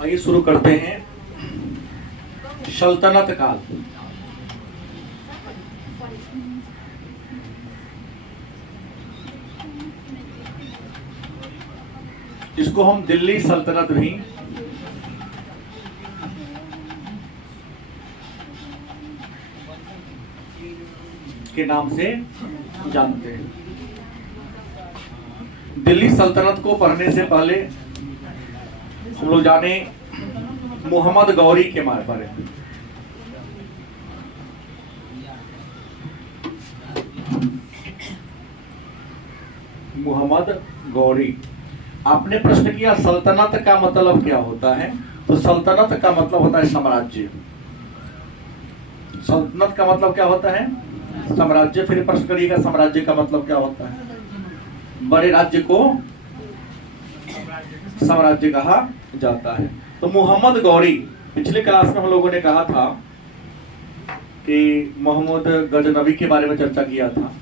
आइए शुरू करते हैं। सल्तनत काल। इसको हम दिल्ली सल्तनत भी के नाम से जानते हैं। दिल्ली सल्तनत को पढ़ने से पहले हम लोग जाने मोहम्मद गौरी के बारे में। मोहम्मद गौरी, आपने प्रश्न किया सल्तनत का मतलब क्या होता है, तो सल्तनत का मतलब होता है साम्राज्य। सल्तनत का मतलब क्या होता है? साम्राज्य। फिर प्रश्न करिएगा साम्राज्य का मतलब क्या होता है? बड़े राज्य को साम्राज्य कहा जाता है। तो मोहम्मद गौरी, पिछले क्लास में हम लोगों ने कहा था कि मोहम्मद गजनवी के बारे में चर्चा किया था।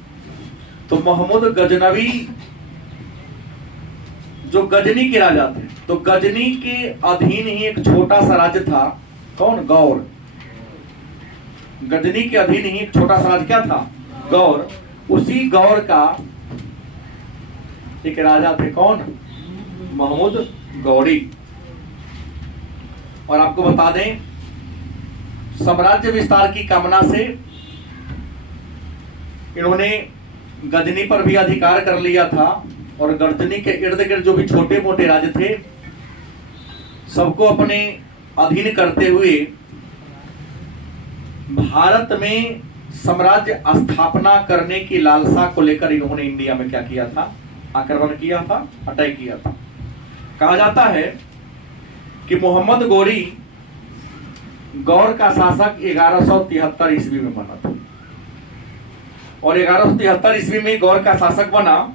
तो मोहम्मद गजनवी जो गजनी के राजा थे, तो गजनी के अधीन ही एक छोटा सा राज्य था। कौन? गौर। गजनी के अधीन ही एक छोटा सा राज्य क्या था? गौर। उसी गौर का एक राजा थे। कौन? मोहम्मद गौरी। और आपको बता दें, साम्राज्य विस्तार की कामना से इन्होंने गजनी पर भी अधिकार कर लिया था, और गजनी के इर्द गिर्द जो भी छोटे मोटे राज्य थे सबको अपने अधीन करते हुए भारत में साम्राज्य स्थापना करने की लालसा को लेकर इन्होंने इंडिया में क्या किया था? आक्रमण किया था, अटैक किया था। कहा जाता है कि मोहम्मद गौरी गौर का शासक 1173 ईस्वी में बना था, और 1173 ईस्वी में गौर का शासक बना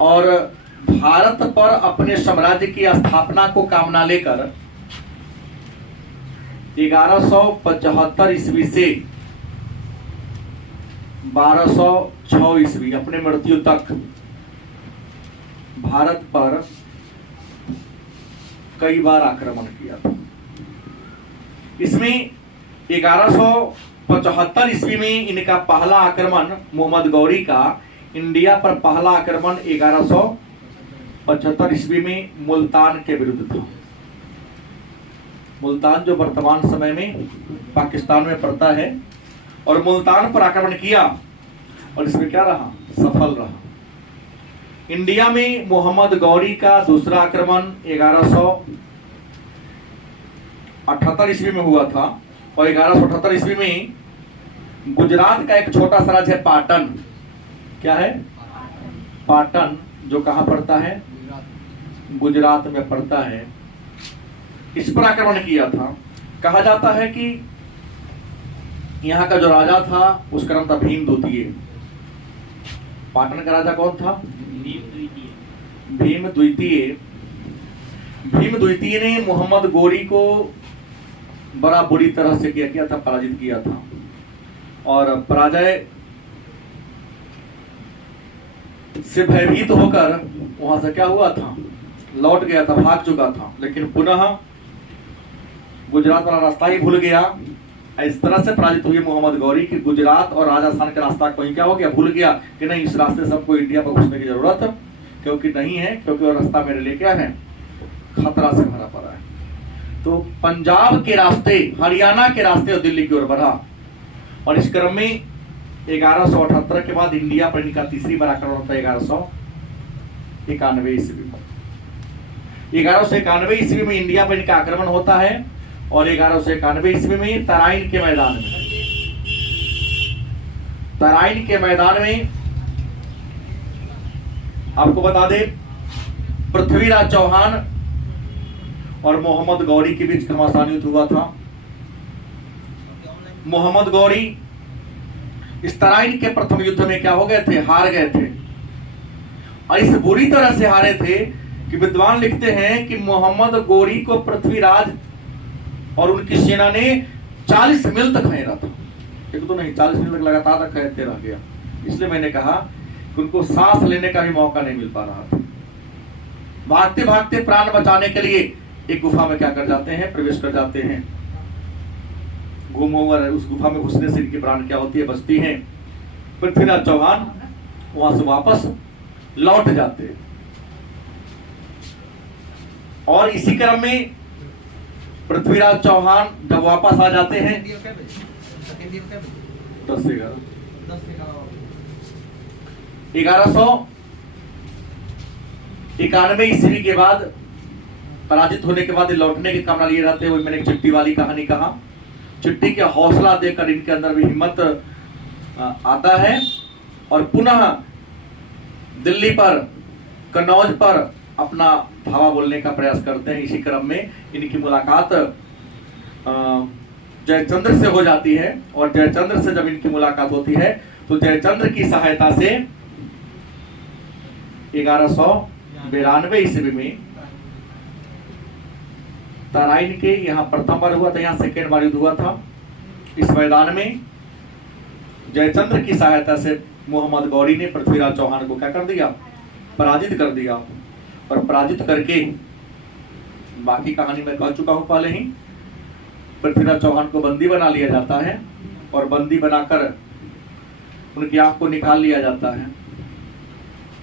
और भारत पर अपने साम्राज्य की स्थापना को कामना लेकर 1175 ईस्वी से 1206 ईस्वी अपने मृत्यु तक भारत पर कई बार आक्रमण किया था। इसमें 1175 ईस्वी में इनका पहला आक्रमण, मोहम्मद गौरी का इंडिया पर पहला आक्रमण 1175 ईस्वी में मुल्तान के विरुद्ध था। मुल्तान जो वर्तमान समय में पाकिस्तान में पड़ता है, और मुल्तान पर आक्रमण किया, और इसमें क्या रहा? सफल रहा। इंडिया में मोहम्मद गौरी का दूसरा आक्रमण 1178 ईस्वी में हुआ था, और 1178 ईस्वी में गुजरात का एक छोटा सा राज्य है पाटन। क्या है? पाटन, जो कहां पड़ता है? गुजरात में पड़ता है। इस पर आक्रमण किया था। कहा जाता है कि यहाँ का जो राजा था उसका नाम था भीम द्वितीय। पाटन का राजा कौन था? भीम द्वितीय। भीम द्वितीय ने मोहम्मद गौरी को बड़ा बुरी तरह से किया था, पराजित किया था, और पराजय से भयभीत होकर वहां से क्या हुआ था? लौट गया था, भाग चुका था। लेकिन पुनः गुजरात वाला रास्ता ही भूल गया। इस तरह से पराजित हुई मोहम्मद गौरी कि गुजरात और राजस्थान का रास्ता कहीं क्या हो गया? भूल गया कि नहीं, इस रास्ते से सबको इंडिया पर घुसने की जरूरत क्योंकि नहीं है, क्योंकि वो रास्ता मेरे लिए क्या है? खतरा से भरा पड़ा है। तो पंजाब के रास्ते, हरियाणा के रास्ते और दिल्ली की ओर बढ़ा, और इस क्रम में 1178 के बाद इंडिया पर इनका तीसरी बार आक्रमण होता है 1191 ईस्वी में। 1191 ईस्वी में इंडिया पर इनका आक्रमण होता है, और 1191 ईस्वी में तराइन के मैदान में आपको बता दे, पृथ्वीराज चौहान और मोहम्मद गौरी के बीच घमासान युद्ध हुआ था। मोहम्मद गौरी इस तराइन के प्रथम युद्ध में क्या हो गए थे? हार गए थे, और इस बुरी तरह से हारे थे कि विद्वान लिखते हैं कि मोहम्मद गौरी को पृथ्वीराज और उनकी सेना ने 40 मील तक घेरा था। एक तो नहीं, 40 मील तक लगातार घेरते रह गया। इसलिए मैंने कहा कि उनको सांस लेने का भी मौका नहीं मिल पा रहा था। भागते भागते प्राण बचाने के लिए एक गुफा में क्या कर जाते हैं, प्रवेश कर जाते हैं। घूम ओवर उस गुफा में घुसने से इनकी प्राण क्या होती है, बचती हैं। पृथ्वीराज चौहान वहां से वापस लौट जाते हैं। और इसी क्रम में पृथ्वीराज चौहान जब वापस आ जाते हैं 1191 ईस्वी के बाद, पराजित होने के बाद लौटने की कामना लिए रहते हैं। वही मैंने एक चिट्ठी वाली कहानी कहा। चिट्ठी के हौसला देकर इनके अंदर भी हिम्मत आता है और पुनः दिल्ली पर, कन्नौज पर अपना धावा बोलने का प्रयास करते हैं। इसी क्रम में इनकी मुलाकात जयचंद्र से हो जाती है। और जयचंद्र से जब इनकी मुलाकात होती है तो जयचंद्र की सहायता से 1192 ईस्वी में तराइन के यहाँ प्रथम बार हुआ था, यहाँ सेकेंड बार युद्ध हुआ था। इस मैदान में जयचंद्र की सहायता से मोहम्मद गौरी ने पृथ्वीराज चौहान को क्या कर दिया, पराजित कर दिया। और पराजित करके, बाकी कहानी मैं कह चुका हूं पहले ही, पृथ्वीराज चौहान को बंदी बना लिया जाता है और बंदी बनाकर उनकी आंख को निकाल लिया जाता है।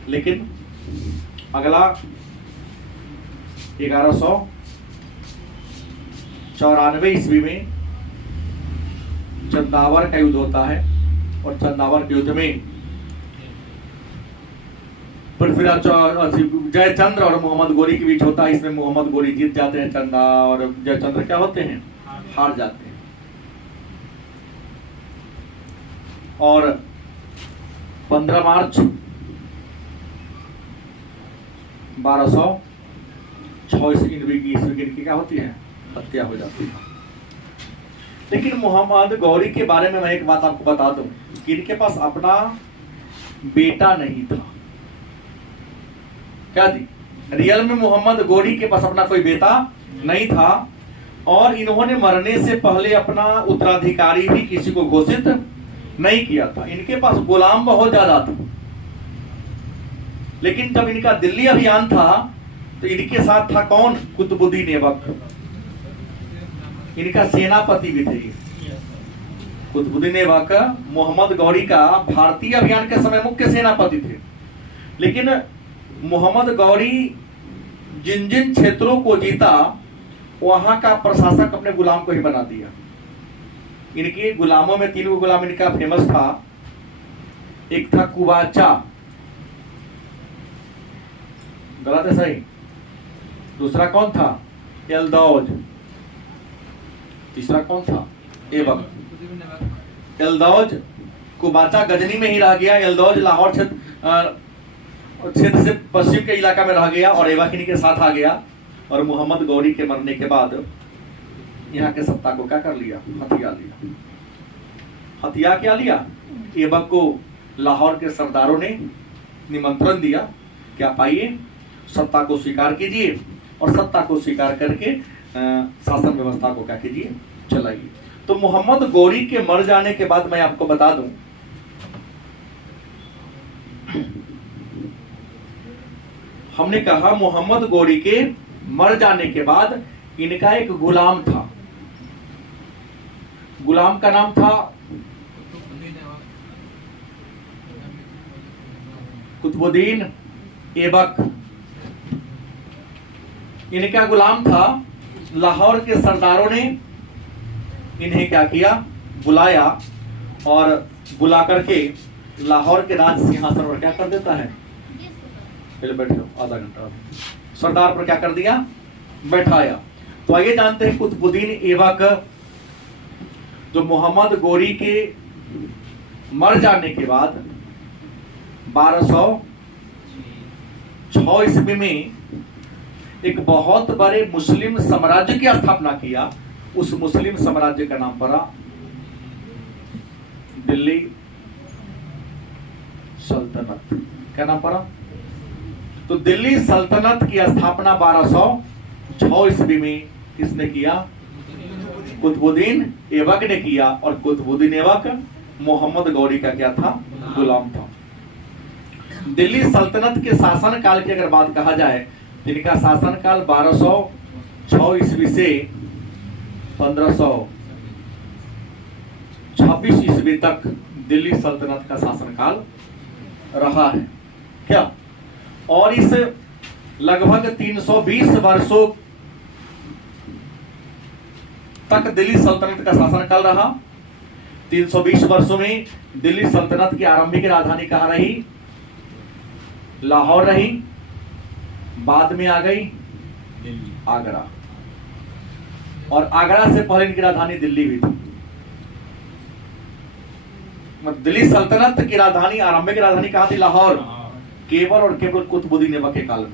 लेकिन अगला 1194 ईस्वी में चंदावर का युद्ध होता है। और चंदावर के युद्ध में पृथ्वीराज जयचंद्र और मोहम्मद गौरी के बीच होता है। इसमें मोहम्मद गौरी जीत जाते हैं, चंदा और जयचंद्र क्या होते हैं, हार जाते हैं। और 15 मार्च 1206 ईस्वी की क्या होती है, हत्या हो जाती है। लेकिन मोहम्मद गौरी के बारे में मैं एक बात आपको बता दूं कि इनके पास अपना बेटा नहीं था। क्या जी, रियल में मोहम्मद गौरी के पास अपना कोई बेटा नहीं था। और इन्होंने मरने से पहले अपना उत्तराधिकारी भी किसी को घोषित नहीं किया था। इनके पास गुलाम बहुत ज्यादा था। लेकिन जब इनका दिल्ली अभियान था तो इनके साथ था कौन, कुतुबुद्दीन ऐबक, इनका सेनापति भी थे। कुतुबुद्दीन ऐबक मोहम्मद गौरी का भारतीय अभियान के समय मुख्य सेनापति थे। लेकिन मोहम्मद गौरी जिन जिन क्षेत्रों को जीता वहां का प्रशासक अपने गुलाम को ही बना दिया। इनके गुलामों में 3 गुलाम इनका फेमस था। एक था कुबाचा, गलत है सही, दूसरा कौन था, एलदौज, तीसरा कौन था, ऐबक। एलदौज, कुबाचा गजनी में ही रह गया, एलदौज लाहौर क्षेत्र से पश्चिम के इलाका में रह गया और ऐबक इनके साथ आ गया। और मोहम्मद गौरी के मरने के बाद यहाँ के सत्ता को क्या कर लिया, हथिया लिया। हथिया क्या लिया, ऐबक को लाहौर के सरदारों ने निमंत्रण दिया कि आप आइए, सत्ता को स्वीकार कीजिए और सत्ता को स्वीकार करके शासन व्यवस्था को क्या कीजिए, चलाइए। तो मोहम्मद गौरी के मर जाने के बाद मैं आपको बता दूं, हमने कहा मोहम्मद गौरी के मर जाने के बाद इनका एक गुलाम था। गुलाम का नाम था कुतुबुद्दीन ऐबक। इनका गुलाम था। लाहौर के सरदारों ने इन्हें क्या किया, बुलाया और बुला करके लाहौर के राज सिंहासन पर क्या कर देता है, पहले बैठे हो, आधा घंटा सरदार पर क्या कर दिया, बैठाया। तो आइए जानते हैं कुतुबुद्दीन ऐबक जो मोहम्मद गौरी के मर जाने के बाद 1206 ईस्वी में एक बहुत बड़े मुस्लिम साम्राज्य की स्थापना किया। उस मुस्लिम साम्राज्य का नाम पड़ा दिल्ली सल्तनत। क्या नाम पड़ा, तो दिल्ली सल्तनत की स्थापना 1206 ईस्वी में किसने किया, कुतुबुद्दीन ऐबक ने किया। और कुतुबुद्दीन ऐबक मोहम्मद गौरी का क्या था, गुलाम था। दिल्ली सल्तनत के शासन काल की अगर बात कहा जाए जिनका शासनकाल 1206 ईस्वी से 1526 ईस्वी तक दिल्ली सल्तनत का शासनकाल रहा है। क्या? और इस लगभग 320 वर्षों तक दिल्ली सल्तनत का शासनकाल रहा। 320 वर्षों में दिल्ली सल्तनत की आरंभिक राजधानी कहाँ रही? लाहौर रही। बाद में आ गई आगरा, और आगरा से पहले इनकी राजधानी दिल्ली भी थी। दिल्ली सल्तनत की राजधानी, आरंभिक राजधानी कहाँ थी? लाहौर। केवल और केवल कुतुबुद्दीन ऐबक के काल में।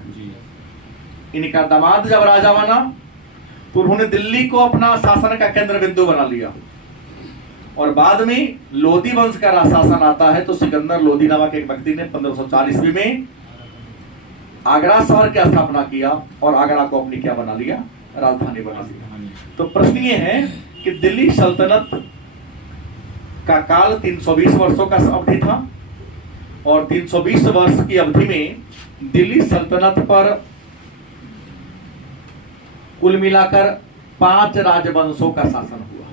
इनका दामाद जब राजा बना तो उन्होंने दिल्ली को अपना शासन का केंद्र बिंदु बना लिया, और बाद में लोधी वंश का शासन आता है तो सिकंदर लोधी नामक एक व्यक्ति ने 1504 ईस्वी में आगरा शहर की स्थापना किया और आगरा को अपनी क्या बना लिया? राजधानी बना लिया। तो प्रश्न ये है कि दिल्ली सल्तनत का काल 320 वर्षों का अवधि था, और 320 वर्ष की अवधि में दिल्ली सल्तनत पर कुल मिलाकर 5 राजवंशों का शासन हुआ।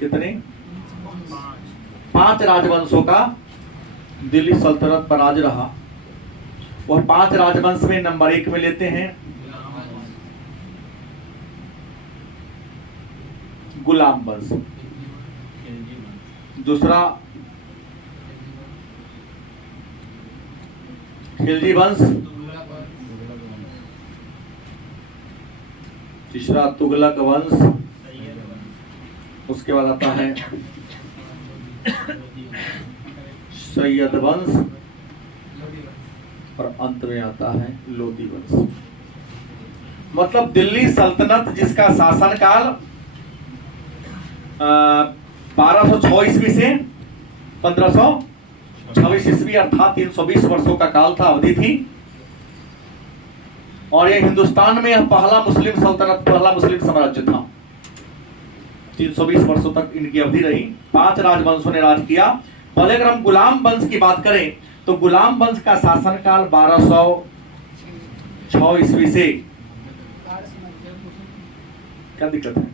कितने? 5 राजवंशों का दिल्ली सल्तनत पर राज रहा। वह 5 राजवंश में नंबर 1 में लेते हैं गुलाम वंश, दूसरा खिलजी वंश, तीसरा तुगलक वंश, उसके बाद आता है सैयद वंश, और अंत में आता है लोधी वंश। मतलब दिल्ली सल्तनत जिसका शासनकाल 1206 ईस्वी से 1526 ईस्वी अर्थात 320 वर्षों का काल था, अवधि थी। और यह हिंदुस्तान में पहला मुस्लिम सल्तनत, पहला मुस्लिम साम्राज्य था। 320 वर्षों तक इनकी अवधि रही। 5 राजवंशों ने राज किया। पहले अगर हम गुलाम वंश की बात करें तो गुलाम वंश का शासनकाल 1206 ईस्वी से, क्या दिक्कत है?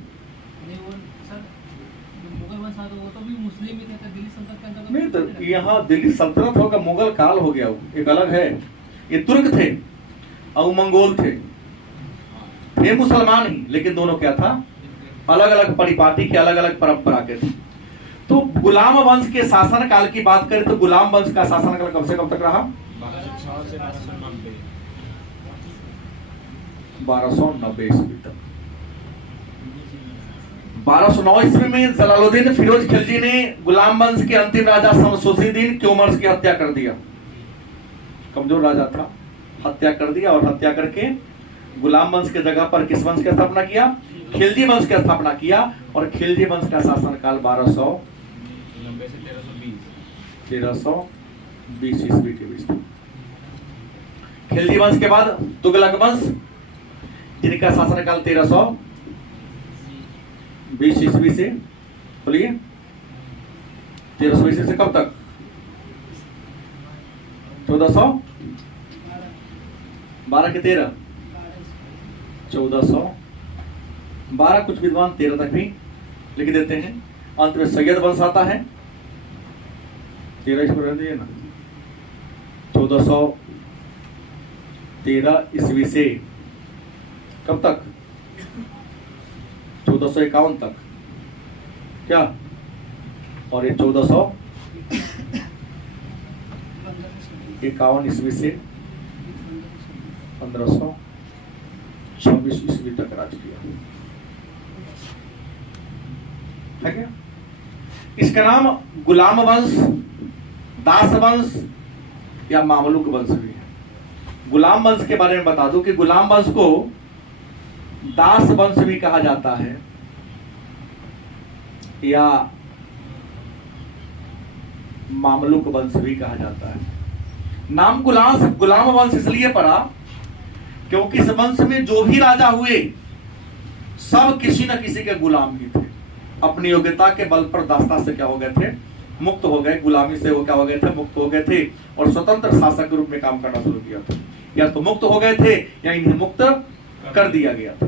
नहीं तो यहाँ दिल्ली सल्तनत होगा, मुगल काल हो गया, वो एक अलग है। ये तुर्क थे और मंगोल थे, ये मुसलमान ही, लेकिन दोनों क्या था? अलग अलग परिपाटी के, अलग अलग परंपरा के थे। तो गुलाम वंश के शासन काल की बात करें तो गुलाम वंश का शासन काल कब से कब तक रहा? 1290 ईस्वी तक। 1209 ईस्वी में जलालुद्दीन फिरोज खिलजी ने गुलाम वंश के अंतिम राजा शमसुद्दीन क्योमर्स की हत्या कर दिया। कमजोर राजा था, हत्या कर दिया, और हत्या करके गुलाम वंश के जगह पर किस वंश की स्थापना किया? खिलजी वंश की स्थापना किया। और खिलजी वंश का शासनकाल 1320 ईस्वी के बीच। खिलजी वंश के बाद तुगलक वंश, जिनका शासनकाल 1320 ईस्वी से, बोलिए 1320 ईस्वी से कब तक? 1412 के 13, 1412, कुछ विद्वान 13 तक भी लिख देते हैं। अंत में सैयद वंश आता है, 13 इसको रहने दिए ना। 1413 ईस्वी से कब तक? 1451 तक। क्या? और ये 1451 ईस्वी से 1526 ईस्वी तक राज किया है। क्या? इसका नाम गुलाम वंश, दास वंश या मामलुक वंश भी है। गुलाम वंश के बारे में बता दूं कि गुलाम वंश को दास वंश भी कहा जाता है, या मामलुक वंश भी कहा जाता है। नाम गुलाम वंश इसलिए पड़ा क्योंकि इस वंश में जो भी राजा हुए सब किसी न किसी के गुलाम ही थे। अपनी योग्यता के बल पर दासता से क्या हो गए थे? मुक्त हो गए। गुलामी से वो क्या हो गए थे? मुक्त हो गए थे, और स्वतंत्र शासक के रूप में काम करना शुरू किया था। या तो मुक्त हो गए थे या इन्हें मुक्त कर दिया गया था।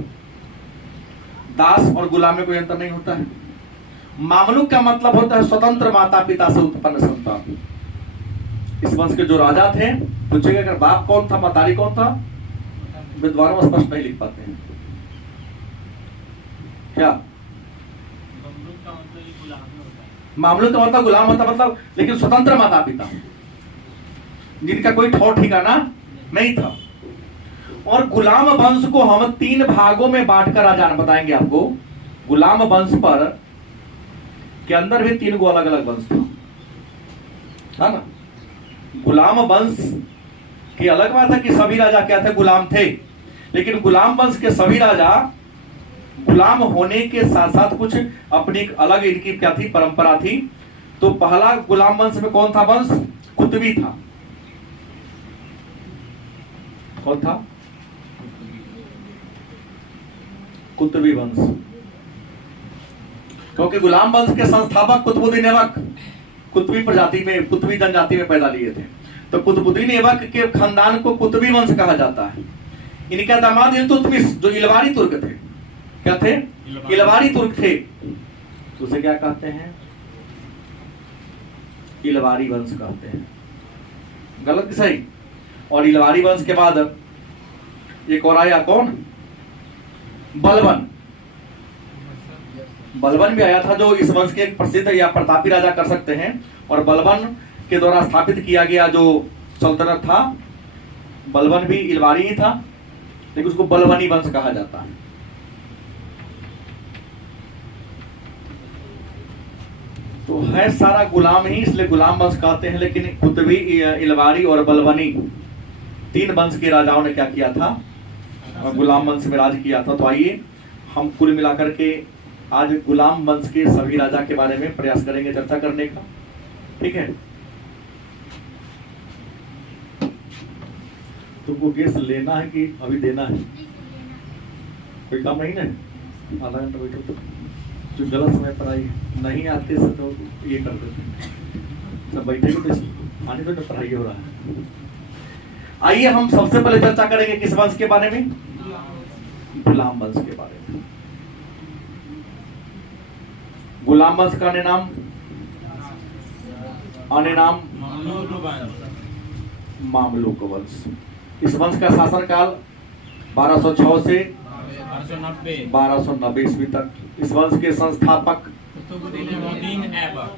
दास और गुलाम में कोई अंतर नहीं होता है। मामलुक का मतलब होता है स्वतंत्र माता पिता से उत्पन्न संतान। इस वंश के जो राजा थे, पूछेगा अगर बाप कौन था मतारी कौन था, विद्वानों स्पष्ट नहीं लिख पाते हैं। क्या मामलुक का मतलब गुलाम होता मतलब, लेकिन स्वतंत्र माता पिता जिनका कोई ठौर ठिकाना नहीं था। और गुलाम वंश को हम 3 भागों में बांटकर आजान बताएंगे आपको। गुलाम वंश पर के अंदर भी 3 अलग अलग वंश था ना। गुलाम वंश की अलग बात है कि सभी राजा क्या थे, गुलाम थे, लेकिन गुलाम वंश के सभी राजा गुलाम होने के साथ साथ कुछ अपनी अलग इनकी क्या थी, परंपरा थी। तो पहला गुलाम वंश में कौन था वंश, कुतबी था। कौन था, कुतबी वंश। क्योंकि गुलाम वंश के संस्थापक कुतुबुद्दीन ऐबक कुतबी प्रजाति में, कुतबी जनजाति में पैदा लिए थे। तो कुतुबुद्दीन ऐबक के खानदान को कुतबी वंश कहा जाता है। इनका दामाद इल्तुतमिश जो इलवारी तुर्क थे, क्या थे, इलवारी तुर्क थे, तो उसे क्या कहते हैं, इलवारी वंश कहते हैं। गलत कि सही। और इलवारी वंश के बाद एक और आया कौन, बलबन। बलबन भी आया था जो इस वंश के प्रसिद्ध या प्रतापी राजा कर सकते हैं। और बलबन के द्वारा स्थापित किया गया जो सल्तनत था, बलबन भी इलवारी ही था, लेकिन उसको बलबनी वंश कहा जाता है। तो है सारा गुलाम ही, इसलिए गुलाम वंश कहते हैं। लेकिन कुतबी, इलवारी और बलबनी 3 वंश के राजाओं ने क्या किया था, गुलाम वंश में राज किया था। तो आइए हम कुल मिलाकर के आज गुलाम वंश के सभी राजा के बारे में प्रयास करेंगे चर्चा करने का। ठीक है, तुमको गैस लेना है कि अभी देना है, कोई काम नहीं ना, आधा घंटा बैठो तो जो गलत समय पर आई नहीं आते से तो ये कर देते, सब बैठे तो आने तो पढ़ाई हो रहा है। आइए हम सबसे पहले चर्चा करेंगे किस वंश के बारे में, गुलाम वंश के बारे में। गुलाम वंश का अन्य नाम मामलुक वंश। इस वंश का शासनकाल 1206 से 1290 ईस्वी तक। इस वंश के संस्थापक कुतुबुद्दीन ऐबक।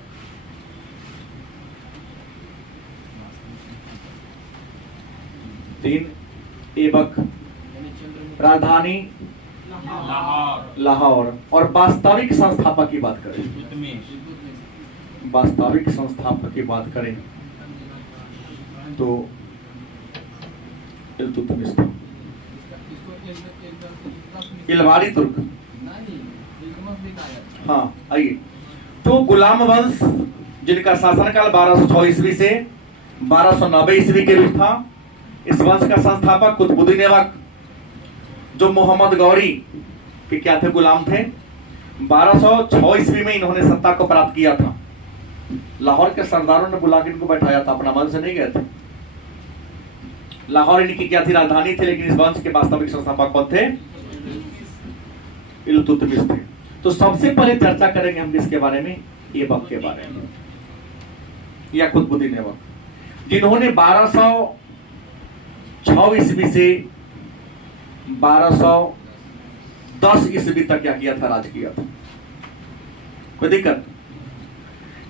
ऐबक, राजधानी लाहौर। और वास्तविक संस्थापक की बात करें, वास्तविक संस्थापक की बात करें तो इल्तुतमिश था। इलवारी तुर्क, हाँ आइए। तो गुलाम वंश जिनका शासनकाल 1206 ईस्वी से 1290 ईस्वी के बीच था। इस वंश का संस्थापक कुतुबुद्दीन ऐबक जो मोहम्मद गौरी के क्या थे, गुलाम थे। 1206 ईस्वी में इन्होंने सत्ता को प्राप्त किया था। लाहौर के सरदारों ने बुला के इनको बैठाया था, अपना मन से नहीं गए थे। लाहौर इनकी क्या थी, राजधानी थी। लेकिन इस वंश के वास्तविक संस्थापक कौन थे, इल्तुतमिश थे। तो सबसे पहले चर्चा करेंगे हम किसके बारे में, ऐबक के बारे में, या कुतुबुद्दीन ऐबक, जिन्होंने 1206 ईस्वी से 1210 ईस्वी तक क्या किया था, राज किया था। कोई दिक्कत।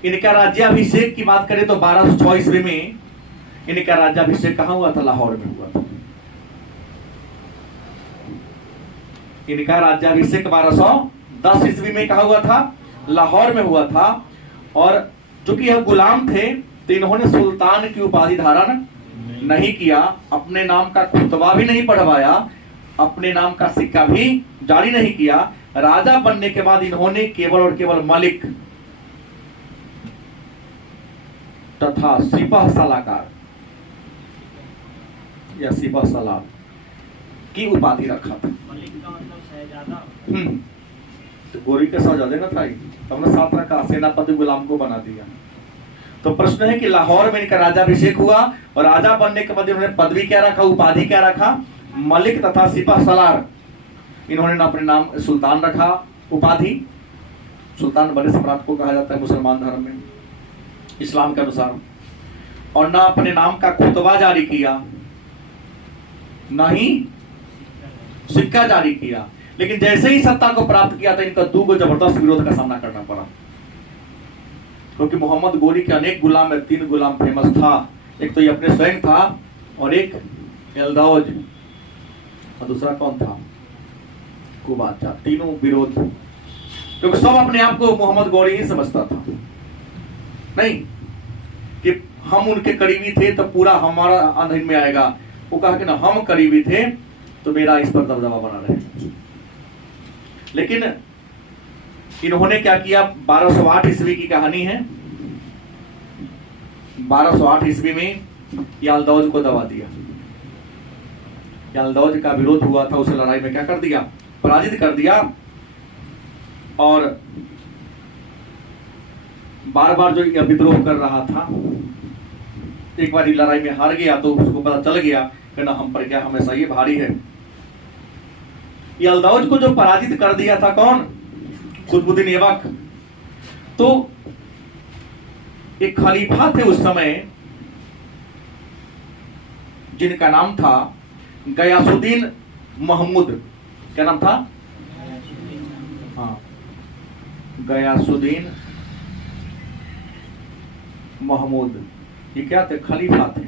इनका राज्याभिषेक की बात करें तो 1206 ईस्वी में इनका राज्याभिषेक कहां हुआ था, लाहौर में हुआ था। इनका राज्याभिषेक 1210 ईस्वी में कहा हुआ था, लाहौर में हुआ था। और चूंकि यह गुलाम थे तो इन्होंने सुल्तान की उपाधि धारण नहीं किया, अपने नाम का खुतबा भी नहीं पढ़वाया, अपने नाम का सिक्का भी जारी नहीं किया। राजा बनने के बाद इन्होंने केवल और केवल मलिक तथा सिपह सलाहकार या सिपह सलार की उपाधि रखा था। तो गोरी के शहजादे ना था, हमने साथ रखा, सेनापति गुलाम को बना दिया। तो प्रश्न है कि लाहौर में इनका राजाभिषेक हुआ और राजा बनने के बाद इन्होंने पदवी क्या रखा, उपाधि क्या रखा, मलिक तथा सिपह सलार। इन्होंने ना अपने नाम सुल्तान रखा, उपाधि सुल्तान बड़े सम्राट को कहा जाता है मुसलमान धर्म में, इस्लाम के अनुसार, और ना अपने नाम का खुतबा जारी किया, ना ही सिक्का जारी किया। लेकिन जैसे ही सत्ता को प्राप्त किया था इनका दो जबरदस्त विरोध का सामना करना पड़ा, क्योंकि मोहम्मद गोरी के अनेक गुलाम में 3 गुलाम फेमस था। एक तो ये अपने स्वयं था, और एक एल्दाउज, और दूसरा कौन था, कुबाचा। तीनों विरोध, क्योंकि सब अपने आप को मोहम्मद गौरी ही समझता था, नहीं कि हम उनके करीबी थे तो पूरा हमारा अधीन में आएगा। वो कहा कि ना, हम करीबी थे तो मेरा इस पर दबदबा बना रहे। लेकिन इन्होंने क्या किया, 1208 ईस्वी की कहानी है। 1208 ईस्वी में यालदौज को दबा दिया। यालदौज का विरोध हुआ था, उसे लड़ाई में क्या कर दिया, पराजित कर दिया। और बार बार जो यह विद्रोह कर रहा था, एक बार लड़ाई में हार गया तो उसको पता चल गया कि ना, हम पर क्या हमेशा ये भारी है। यालदौज को जो पराजित कर दिया था कौन, कुतुबुद्दीन ऐबक। तो एक खलीफा थे उस समय जिनका नाम था गयासुद्दीन महमूद। क्या नाम था, हाँ, गयासुद्दीन महमूद। ये क्या थे, खलीफा थे।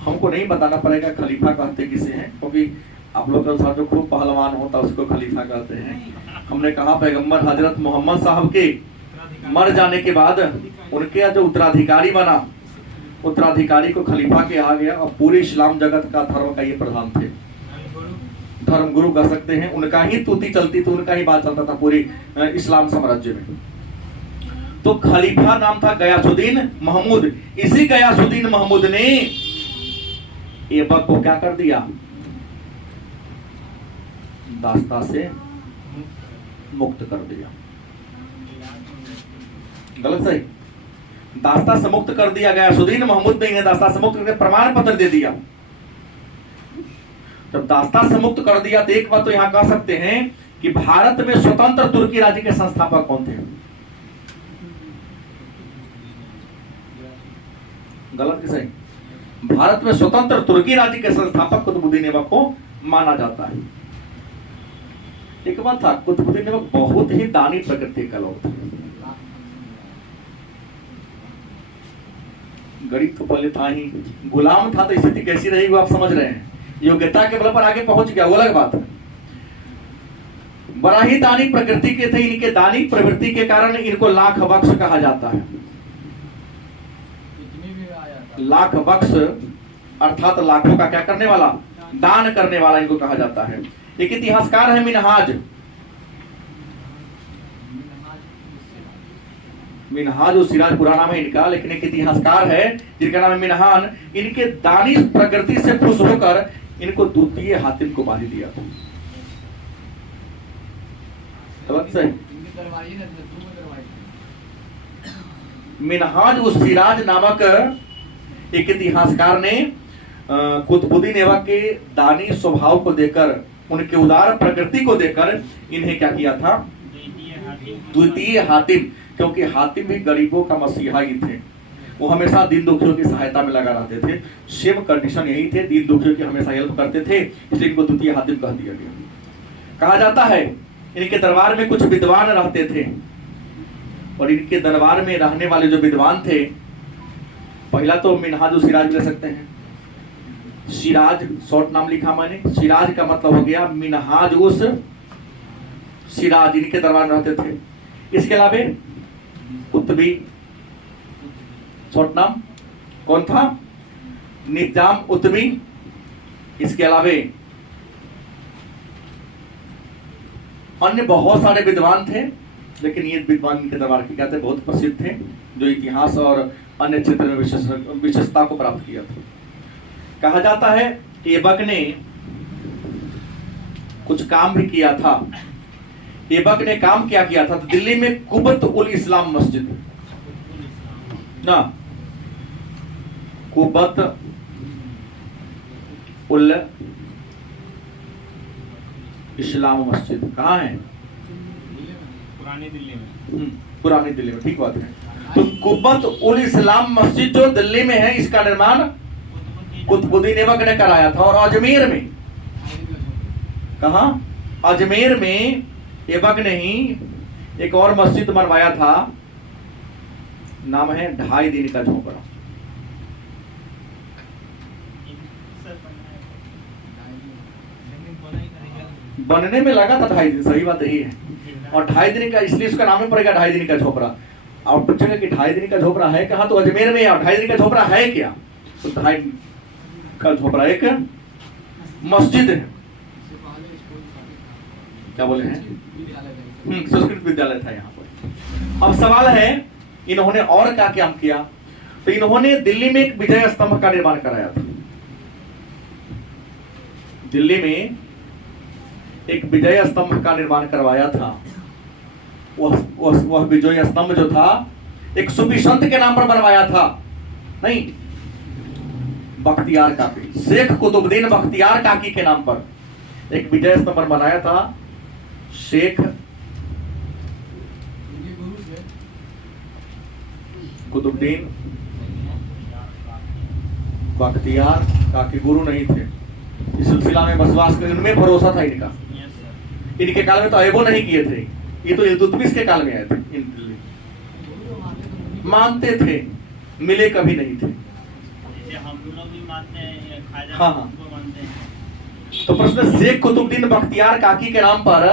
हमको नहीं बताना पड़ेगा खलीफा कहते किसे हैं, क्योंकि आप लोग के साथ जो खूब पहलवान होता है उसको खलीफा कहते हैं। हमने कहा पैगंबर हजरत मोहम्मद साहब के मर जाने के बाद उनके जो उत्तराधिकारी बना, उत्तराधिकारी को खलीफा के आ गया, और पूरे इस्लाम जगत का धर्म का ये प्रधान थे, धर्म गुरु कह सकते हैं। उनका ही तूती चलती थी, उनका ही बात चलता था पूरी इस्लाम साम्राज्य में। तो खलीफा नाम था गयासुद्दीन महमूद। इसी गयासुद्दीन महमूद ने ऐबक को क्या कर दिया, दास्ता से मुक्त कर दिया। गलत सही, दास्ता से मुक्त कर दिया। गयासुद्दीन महमूद ने इन्हें दास्ता से मुक्त करके प्रमाण पत्र दे दिया। जब दास्ता से मुक्त कर दिया तो एक बात तो यहां कह सकते हैं कि भारत में स्वतंत्र तुर्की राज्य के संस्थापक कौन थे। गलत कि सही, भारत में स्वतंत्र तुर्की राज्य के संस्थापक कुतुबुद्दीन ऐबक को माना जाता है। एक बात था, कुतुबुद्दीन ऐबक बहुत ही दानी प्रकृति का लोग था। गरीब तो पहले था ही, गुलाम था तो स्थिति कैसी रहेगी वो आप समझ रहे हैं। योग्यता के बल पर आगे पहुंच गया, वो अलग बात है। बड़ा ही दानी प्रकृति के थे। इनके दानी प्रवृत्ति के कारण इनको लाख बख्श कहा जाता है। लाख बख्श अर्थात लाखों का क्या करने वाला, दान करने वाला इनको कहा जाता है। एक इतिहासकार है मिनहाज, मिनहाज उस सिराज पुराना में इनका, लेकिन एक इतिहासकार है जिनका नाम है मिनहान। इनके दानी प्रकृति से खुश होकर इनको द्वितीय हातिम को बांध दिया था। मिनहाज उस सिराज नामक एक इतिहासकार ने कुतुबुद्दीन ऐबक के दानी स्वभाव को देखकर, उनके उदार प्रकृति को देखकर इन्हें क्या किया था, द्वितीय हातिम। क्योंकि हातिम भी गरीबों का मसीहा ही थे, वो हमेशा दीन दुखियों की सहायता में लगा रहते थे। सेम कंडीशन यही थे, दीन दुखियों की हमेशा हेल्प करते थे, इसलिए इनको द्वितीय हातिम कह दिया गया। कहा जाता है इनके दरबार में कुछ विद्वान रहते थे, और इनके दरबार में रहने वाले जो विद्वान थे, पहला तो मिनहाज सिराज ले सकते हैं। सिराज शॉर्ट नाम लिखा मैंने, सिराज का मतलब हो गया मिनहाज उस सिराज, इनके दरबार में रहते थे। इसके अलावा कुतुबी शॉर्ट नाम कौन था, निजाम उतबी। इसके अलावा अन्य बहुत सारे विद्वान थे, लेकिन ये विद्वान इनके दरबार के क्या थे, बहुत प्रसिद्ध थे, जो इतिहास और अन्य क्षेत्र में विशेषता को प्राप्त किया था। कहा जाता है कि ऐबक ने कुछ काम भी किया था। ऐबक ने काम क्या किया था, तो दिल्ली में कुबत उल इस्लाम मस्जिद ना, कुब्बत उल इस्लाम मस्जिद कहाँ है? पुरानी दिल्ली में। पुरानी दिल्ली में, ठीक बात है। तो कुब्बत उल इस्लाम मस्जिद जो दिल्ली में है, इसका निर्माण कुतुबुद्दीन ऐबक ने कराया था। और अजमेर में, कहा? अजमेर में ऐबक ने ही एक और मस्जिद बनवाया था, नाम है 2.5 दिन का झोपड़ा। बनने में लगा था 2.5 दिन, सही बात यही है। और 2.5 दिन का, इसलिए उसका नाम ही पड़ेगा 2.5 दिन का झोपड़ा। और पूछेंगे कि 2.5 दिन का झोपड़ा है कहाँ? तो अजमेर में। 2.5 दिन का झोपड़ा है क्या? तो 2.5 दिन का झोपड़ा एक मस्जिद है। क्या बोले हैं? संस्कृत विद्यालय था यहाँ पर। अब सवाल है, इन्होंने और क्या क्या किया? तो इन्होंने दिल्ली में एक विजय स्तंभ का निर्माण कराया था। दिल्ली में एक विजय स्तंभ का निर्माण करवाया था। वह विजय स्तंभ जो था एक सूफी संत के नाम पर बनवाया था। नहीं, बख्तियार काकी, शेख कुतुबुद्दीन बख्तियार काकी के नाम पर एक विजय स्तंभ बनाया था। शेख कुतुबुद्दीन बख्तियार काकी गुरु नहीं थे, इस सिलसिला में बसवास कर, इनमें भरोसा था इनका। इनके काल में तो ऐबो नहीं किए थे, ये तो इल्तुतमिश के काल में आए थे। मानते थे, मिले कभी नहीं थे। हम लोग भी मानते हैं, ख्वाजा हाँ। को मानते हैं। तो प्रश्न, शेख कुतुबुद्दीन बख्तियार काकी के नाम पर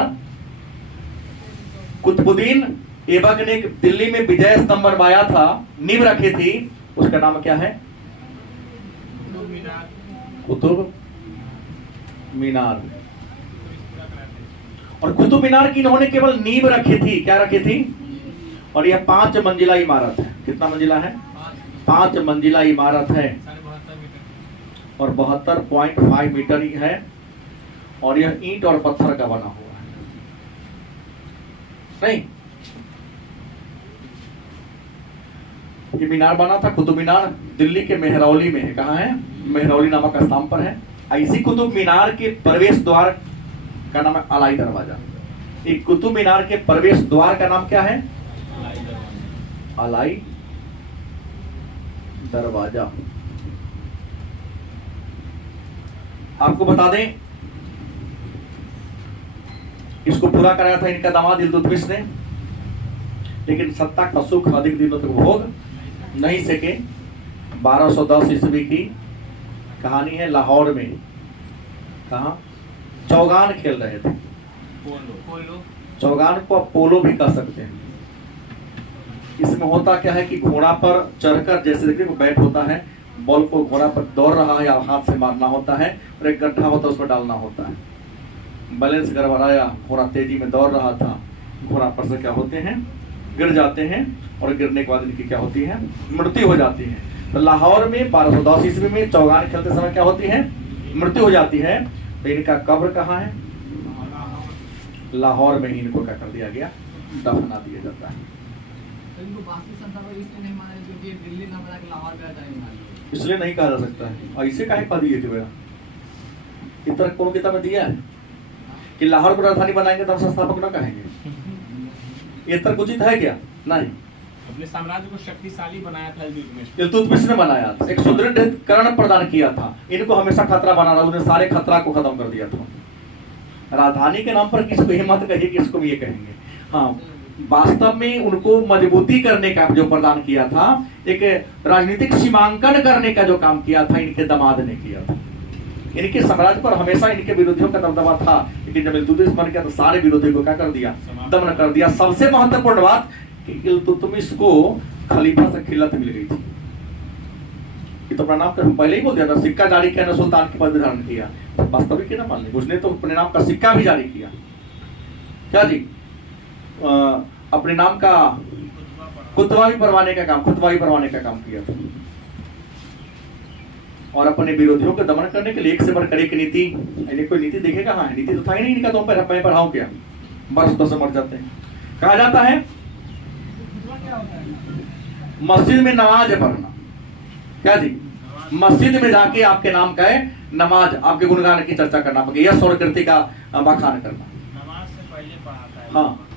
कुतुबुद्दीन ऐबक ने दिल्ली में विजय स्तंभ बनवाया था, नींव रखी थी। उसका नाम क्या है? कुतुब मीनार। और कुतुब मीनार की इन्होंने केवल नींव रखी थी। क्या रखी थी? और यह 5 मंजिला इमारत है। कितना मंजिला है? 5 मंजिला इमारत है और 72.5 मीटर ही है। और यह ईंट और पत्थर का बना हुआ है। नहीं, ये मीनार बना था कुतुब मीनार, दिल्ली के मेहरौली में है। कहाँ है? मेहरौली नामक स्थान पर है। इसी कुतुब मीनार के प्रवेश द्वार का नाम है अलाई दरवाजा। एक कुतुब मीनार के प्रवेश द्वार का नाम क्या है? अलाई दरवाजा। आपको बता दें, इसको पूरा कराया था इनका दामाद इल्तुतमिश ने, लेकिन सत्ता का सुख अधिक दिनों तक भोग नहीं सके। 1210 ईस्वी की कहानी है। लाहौर में, कहा? चौगान खेल रहे थे। चौगान को आप पोलो भी कह सकते हैं। इसमें होता क्या है कि घोड़ा पर चढ़कर, जैसे देखिए बैट होता है, बॉल को घोड़ा पर दौड़ रहा है या हाथ से मारना होता है, और एक गड्ढा होता है उसमें डालना होता है। बैलेंस गड़बड़ाया, घोड़ा तेजी में दौड़ रहा था, घोड़ा पर से क्या होते हैं? गिर जाते हैं, और गिरने के बाद इनकी क्या होती है? मृत्यु हो जाती है। तो लाहौर में 1210 ईस्वी में चौगान खेलते समय क्या होती है? मृत्यु हो जाती है। तो इनका कब्र कहाँ है? लाहौर में ही इनको क्या कर दिया गया? दफना दिया जाता है। इसलिए नहीं कहा जा सकता है। ऐसे काहे कह दिए थे भैया? इतना कौन किताब में दिया है कि लाहौर को राजधानी बनाएंगे तो हम संस्थापक न कहेंगे? ये तर्क उचित है क्या? नहीं। अपने साम्राज्य को शक्तिशाली बनाया था इल्तुतमिश ने बनाया था, एक सुदृढ़ीकरण प्रदान किया था। इनको हमेशा खतरा बना रहा, उसने सारे खतरा को खत्म कर दिया था। राजधानी के नाम पर किसको ये मत कहिए, किसको ये कहेंगे। हाँ, वास्तव में उनको मजबूती करने का जो प्रदान किया था, एक राजनीतिक सीमांकन करने का जो काम किया था, इनके दामाद ने किया था। इनके साम्राज्य पर हमेशा इनके विरोधियों का दबदबा था, लेकिन जब इल्तुतमिश बन गया तो सारे विरोधियों को क्या कर दिया? दमन कर दिया। सबसे महत्वपूर्ण बात कि इल्तुतमिश को खलीफा से खिल्लत मिल गई थी। ये तो अपना नाम कर पहले ही बोल दिया था, सिक्का जारी किया ना, सुल्तान के पद धारण किया। वास्तविक ना मान ली, उसने तो अपने नाम का सिक्का भी जारी किया। क्या जी? अपने नाम का खुतबा भी पढ़वाने का काम किया था। और अपने विरोधियों को दमन करने के लिए एक से बढ़कर एक नीति। कोई नीति देखे कहाँ है? नीति तो था ही नहीं इनका, तो मैं पढ़ाऊं क्या? बस तो मर जाते हैं। कहा जाता है मस्जिद में नमाज पढ़ना। क्या जी? मस्जिद में जाके आपके नाम का है नमाज, आपके गुणगान की चर्चा करना पड़ेगा, यश और कीर्ति का बखान करना। नमाज से पहले पढ़ाता है। हाँ,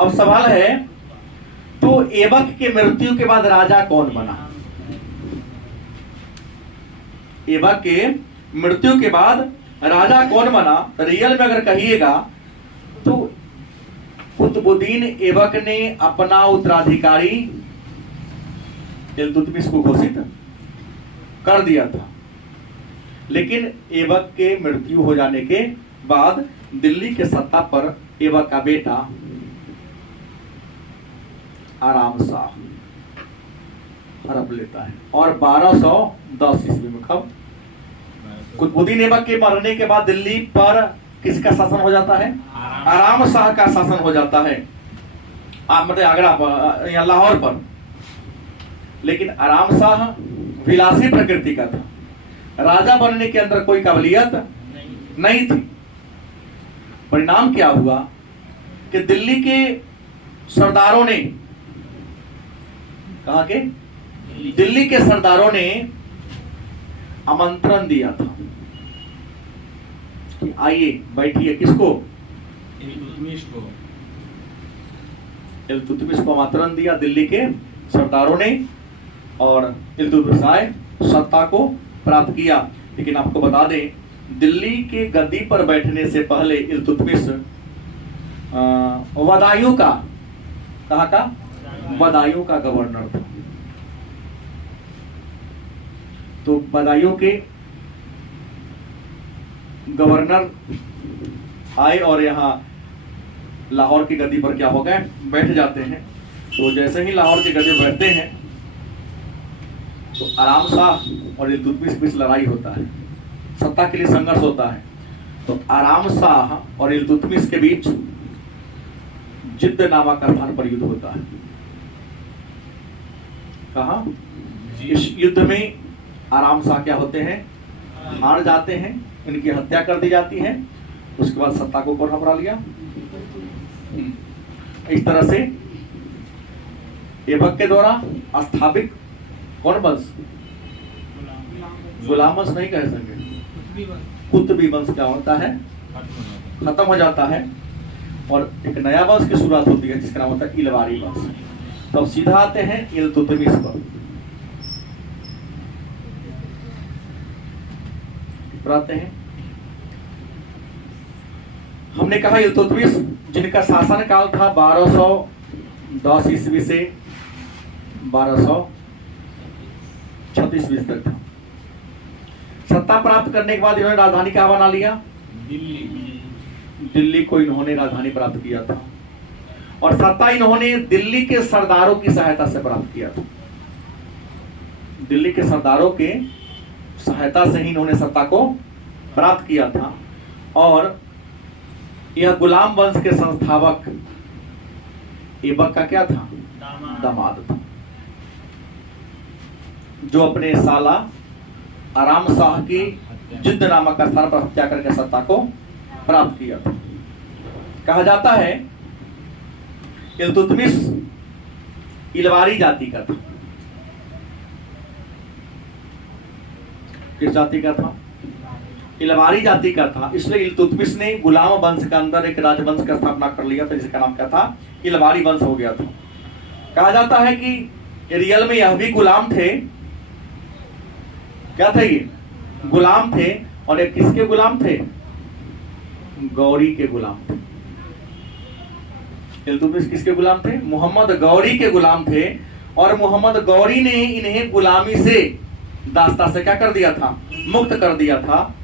अब सवाल है, तो ऐबक के मृत्यु के बाद राजा कौन बना? ऐबक के मृत्यु के बाद राजा कौन बना? रियल में अगर कहिएगा तो कुतुबुद्दीन ऐबक ने अपना उत्तराधिकारी इल्तुतमिश को घोषित कर दिया था, लेकिन ऐबक के मृत्यु हो जाने के बाद दिल्ली के सत्ता पर ऐबक का बेटा आराम शाह हड़प लेता है, और 1210 ईस्वी में कब कुतुबुद्दीन ऐबक के मरने के बाद दिल्ली पर किसका शासन हो जाता है? आराम शाह का शासन हो जाता है, मतलब आगरा पर या लाहौर पर। लेकिन आराम शाह विलासी प्रकृति का था, राजा बनने के अंदर कोई काबिलियत नहीं थी। परिणाम क्या हुआ कि दिल्ली के सरदारों ने, कहा के दिल्ली के सरदारों ने आमंत्रण दिया था कि आइए बैठिए, किसको? इल्तुतमिश को आमंत्रण दिया दिल्ली के सरदारों ने, और इल्तुतमिश आए, सत्ता को प्राप्त किया। लेकिन आपको बता दें, दिल्ली के गद्दी पर बैठने से पहले इल्तुतमिश बदायूं का, कहाँ का? बदायूं का गवर्नर था। तो बदायूं के गवर्नर आए और यहाँ लाहौर की गद्दी पर क्या हो गए? बैठ जाते हैं। तो जैसे ही लाहौर की गद्दी बैठते हैं तो आराम शाह और इल्तुतमिश के बीच लड़ाई होता है, सत्ता के लिए संघर्ष होता है। तो आराम शाह और इल्तुतमिश के बीच जिद्द नामक स्थान पर युद्ध होता है। कहा? इस युद्ध में आराम शाह क्या होते हैं? हार जाते हैं, इनकी हत्या कर दी जाती है। उसके बाद सत्ता को कौन संभाल लिया? इस तरह से ऐबक के द्वारा स्थापित कौन वंश? गुलाम वंश नहीं कह सकते, कुतुबी वंश क्या होता है? खत्म हो जाता है, और एक नया वंश की शुरुआत होती है जिसका नाम होता है इलवारी वंश। तो सीधा आते हैं इल्तुतमिश पर। आते हैं, हमने कहा इल्तुतमिश जिनका शासन काल था 1210 ईस्वी से 1236 ईस्वी तक था। सत्ता प्राप्त करने के बाद इन्होंने राजधानी कहाँ बना लिया? दिल्ली को इन्होंने राजधानी प्राप्त किया था, और सत्ता इन्होंने दिल्ली के सरदारों की सहायता से प्राप्त किया था। दिल्ली के सरदारों के सहायता से ही इन्होंने सत्ता को प्राप्त किया था। और यह गुलाम वंश के संस्थापक ऐबक का क्या था? दामाद था, जो अपने साला आराम शाह की जिद्द नामक स्थान पर हत्या करके सत्ता को प्राप्त किया था। कहा जाता है इल्तुतमिश इलवारी जाति का था। किस जाति का था? इलवारी जाति का था। इसलिए इल्तुतमिश ने गुलाम वंश के अंदर एक राजवंश का स्थापना कर लिया था, जिसका नाम क्या था? इलवारी वंश हो गया था। कहा जाता है कि रियल में यह भी गुलाम थे। क्या थे ये? गुलाम थे। और ये किसके गुलाम थे? गौरी के गुलाम थे। इल्तुतमिश किसके गुलाम थे? मोहम्मद गौरी के गुलाम थे। और मोहम्मद गौरी ने इन्हें गुलामी से, दास्ता से क्या कर दिया था? मुक्त कर दिया था।